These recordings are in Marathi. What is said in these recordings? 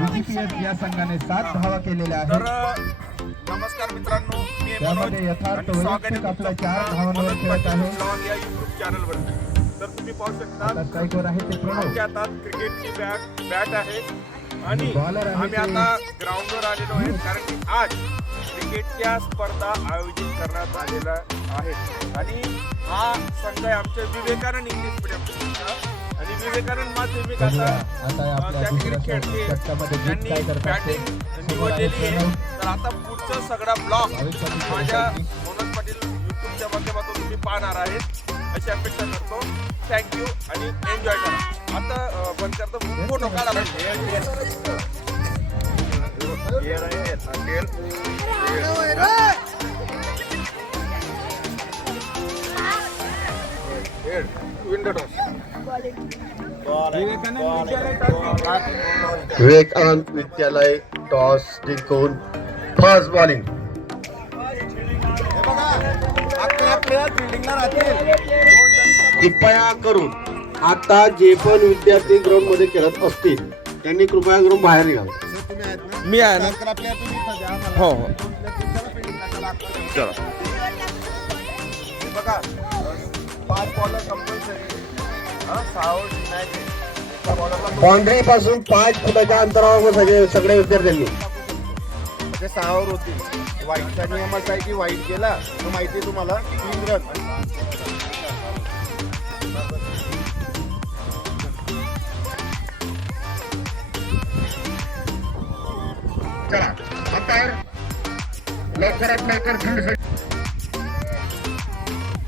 पीजीपीएस या संघाने 7 धावा केलेल्या आहेत. नमस्कार मित्रांनो, मी त्यामध्ये यथार्थ वैयक्तिक आपल्या 4 धावांवर खेळत आहे. या YouTube चॅनलवर. तर तुम्ही पाहू शकता आता स्ट्राईकवर आहे ते प्रणव. आमच्या हातात क्रिकेटची बॅट आहे आणि बॉलर आहे आम्ही आता ग्राउंडवर आलेलो आहे कारण की आज क्रिकेटच्या स्पर्धा आयोजित करण्यात आलेल्या आहेत आणि हा संघ आहे आमच्या विवेकानंद इंग्लिश मीडियम आणि विवेकानंद माध्यमिक आता त्या क्रिकेट खेळते त्यांनी बॅटिंग निवडलेली आहे. तर आता पुढचं सगळा ब्लॉग माझ्या मनोज पाटील युट्यूबच्या माध्यमातून तुम्ही पाहणार आहेत अशी अपेक्षा करतो. थँक्यू आणि एन्जॉय करा. आता बंद करतो फोटो काढा. विवेकानंद विद्यालय टॉस जिंकून फास्ट बॉलिंग. कृपया करून आता जे पण विद्यार्थी ग्राउंड मध्ये खेळत असतील त्यांनी कृपया करून बाहेर निघावं. मी आहे ना. हो हो चला. बघा 5 बॉलर कंपल्सरी. बाउंड्री पासून 5 फुटाच्या अंतरावर सगळे विद्यार्थ्यांनी 6 होती. वाईटचा नियम असा आहे की वाईट केला तर माहिती आहे तुम्हाला 3 रन. चला अंपायर लवकरात लवकर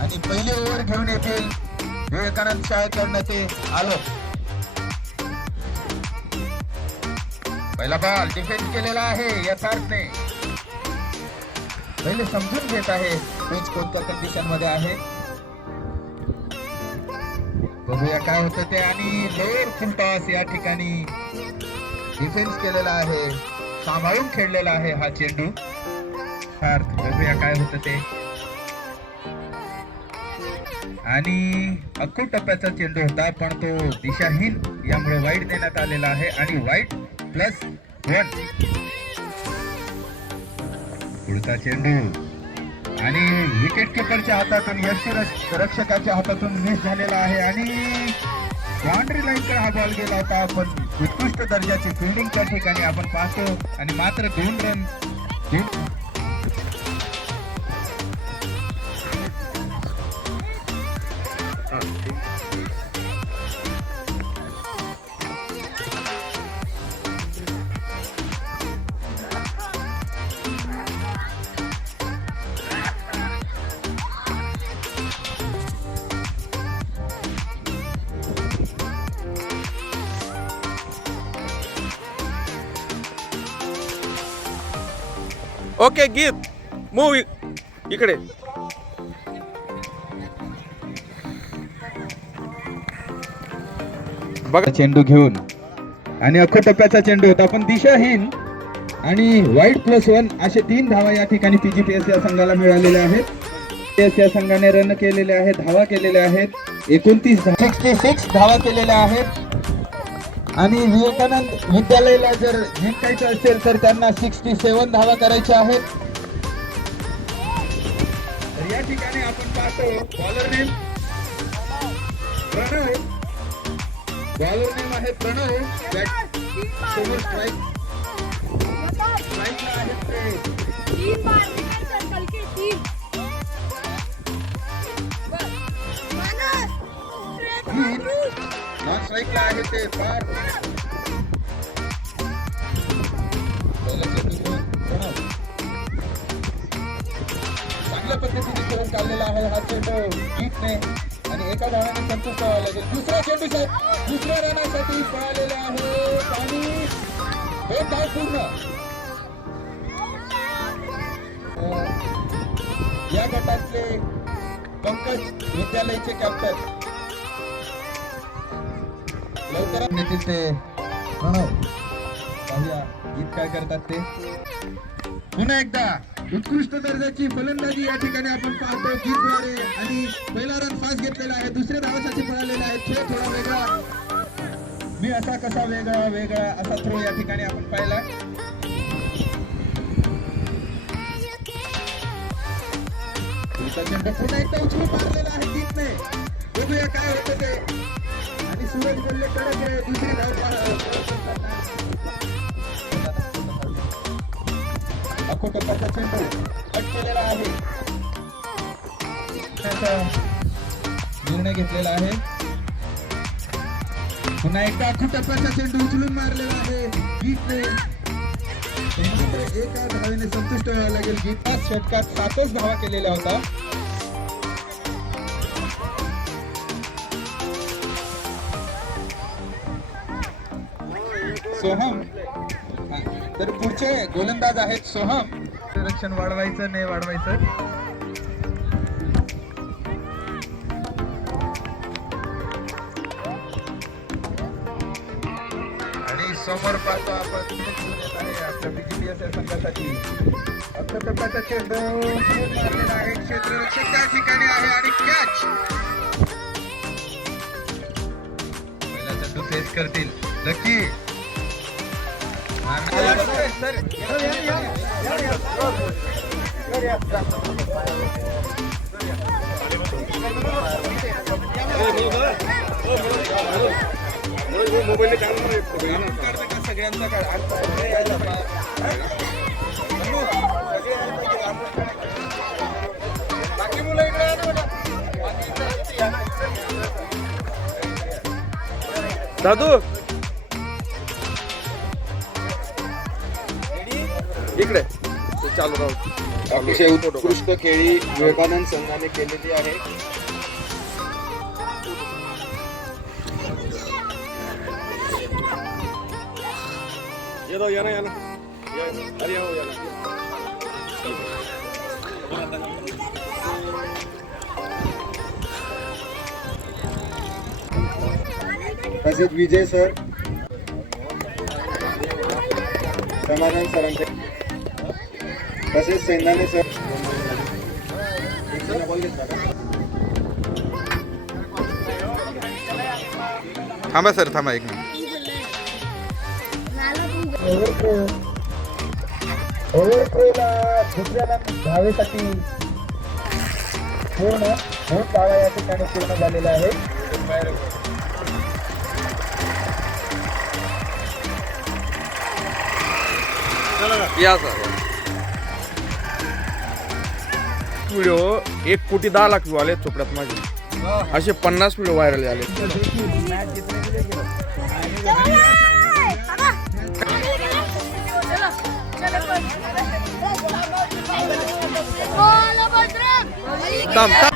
आणि पहिली ओव्हर घेऊन येतील विवेकानंद शाळेकडनं ते आलो. पहिला बॉल डिफेंड केलेला आहे यथार्थने. पहिले समजून घेत आहे पिच कोणत्या कंडिशन मध्ये आहे. बघूया काय होतं ते. आणि लोअर फुल टॉस या ठिकाणी डिफेन्स केलेला आहे, सांभाळून खेळलेला आहे हा चेंडू. बघूया काय होतं ते. आणि अख्खू टप्प्याचा चेंडू होता पण तो दिशाहीन यामुळे वाईट देण्यात आलेला आहे आणि वाईट +1. पुढचा चेंडू आणि विकेट किपरच्या हातातून यष्टिरक्षकाच्या हातातून मिस झालेला आहे आणि बाउंड्री लाईनकडे हा बॉल गेला होता. पण उत्कृष्ट दर्जाची फिल्डिंग त्या ठिकाणी आपण पाहतो आणि मात्र 2 रन. ओके गीत मूव इकडे. बघा चेंडू घेऊन आणि अख्खू टप्प्याचा चेंडू होता पण दिशाहीन आणि वाईट +1 असे 3 धावा या ठिकाणी पीजीपीएस या संघाला मिळालेल्या आहेत. पीजीपीएस या संघाने रन केलेले आहेत, धावा केलेल्या आहेत 66 धावा केलेल्या आहेत. आणि विवेकानंद विद्यालयाला जर जिंकायचं असेल तर त्यांना 67 धावा करायच्या आहेत. तर या ठिकाणी आपण पाहतो bowler name Pranav. Bowler name आहे प्रणव. समोर स्ट्राईकला आहेत ते नॉन स्ट्राईकला आहे ते फार. चांगल्या पद्धतीने खेळून काढलेला आहे हा चेंडू गीतने आणि एका धावाने संतुष्ट व्हायला लागेल. दुसरा चेंडू दुसऱ्या रनासाठी पळालेला आहे आणि 2 धाव पूर्ण. या गटातले पंकज विद्यालयाचे कॅप्टन लवकरात नेतील ते प्रणव. पाहूया गीत काय करतात ते. पुन्हा एकदा उत्कृष्ट दर्जाची फलंदाजी या ठिकाणी आपण पाहतो गीतद्वारे आणि पहिला रन फास्ट घेतलेला आहे. दुसऱ्या धावासाठी पळालेला आहे. खेळ थोडा वेगळा मी असा कसा वेगळा वेगळा असा थ्रो या ठिकाणी आपण पाहिला. पुढचा चेंडू पुन्हा एकदा उचलून मारलेला आहे टीमने. बघूया काय होतं ते. आणि सूरज बोलले कडक आहे. दुसरी अकोटप्पाचा चेंडू कट केलेला आहे. त्याचा निर्णय घेतलेला आहे. पुन्हा एकदा अकोटप्पाचा चेंडू उचलून मारलेला आहे गीतने. एका धावेने संतुष्ट व्हावं लागेल. गीत षटकात 7च धावा केलेला होता. सोहम तर पुढचे गोलंदाज आहेत सोहम. रक्षण वाढवायचं नाही वाढवायचं. आणि समोर पाहतो आपण आपल्या BGPS या संघासाठी अकोटप्पाचा चेंडू मारलेला आहे. क्षेत्ररक्षक त्या ठिकाणी आहे आणि कॅच. पहिला चेंडू फेस करतील लकी. सगळ्यांचा दादू इकडे चालू राहू. अतिशय उत्कृष्ट खेळी विवेकानंद संघाने केलेली आहे. तसेच विजय सर, समाधान सरांचे, तसेच सेंदाने सर. थांबा सर थांबा एक मिनिट. ओव्हरथ्रोला दुसऱ्याला धावेसाठी पूर्ण 2 धावा या ठिकाणी पूर्ण झालेला आहे. या सर व्हिडिओ 1,10,00,000 व्ह्यू आले चोपड्यात माझे. असे 50 व्हिडिओ व्हायरल झाले. थांब थांब.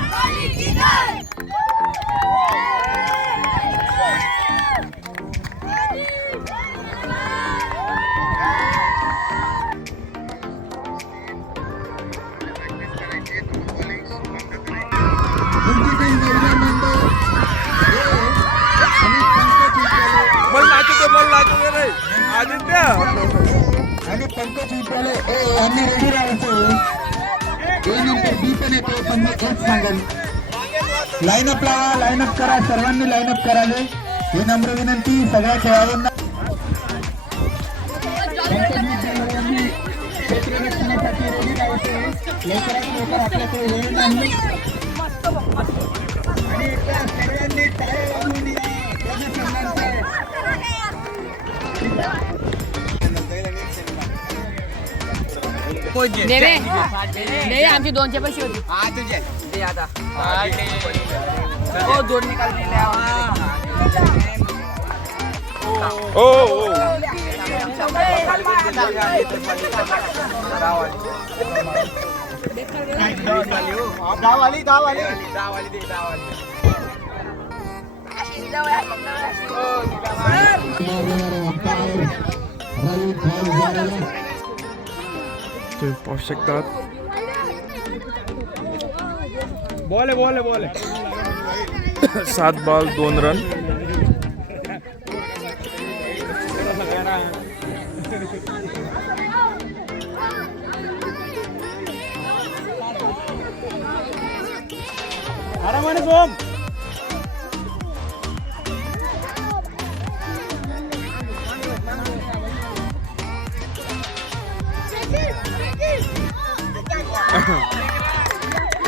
आणि पंकज विद्यालय आम्ही रेडी राहायचो. नंतर बी पण येतो पण मग हेच सांगेल. लाईनअप लावा, लाईनअप करा, सर्वांनी लाईनअप करावे ही नम्र विनंती सगळ्या खेळाडूंना. क्षेत्ररक्षणासाठी रेडी राहायचो. लवकरात लवकर आपल्याकडे वेळ नाही. आणि एकदा सर्वांनी टाळ्या वाजवून या. नाही आमची 200 पैसे होते. हा तुझे दे आता. हो 2 निकाललेले. ओ ओ दावाली तुम्ही पाहू शकतात. बोले 7 बॉल 2 रन.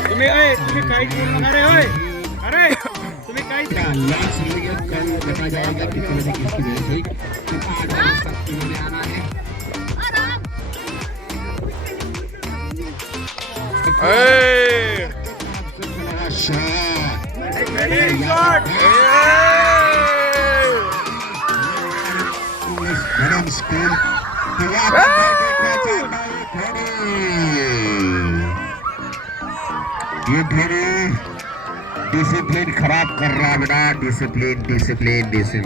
तुम्ही काही बोलू नका रे होय. अरे तुम्ही काही ये धोनी डिसिप्लिन खराब कर रहा है बेटा, डिसिप्लिन डिसिप्लिन डिसिप्लिन।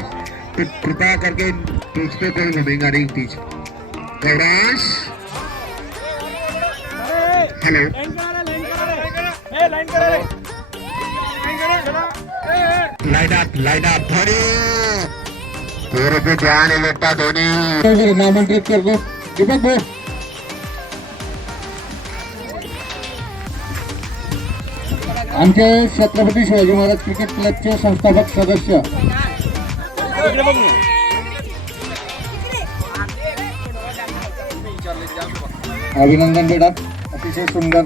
तो कृपा करके पिच पे कोई घूमेगा नहीं pitch. Kailash hello line up Dhoni, तेरे पे ध्यान है बेटा धोनी। नामांकित कर दो दीपक भाई। आमचे छत्रपती शिवाजी महाराज क्रिकेट क्लबचे संस्थापक सदस्य अभिनंदन बेटा, अतिशय सुंदर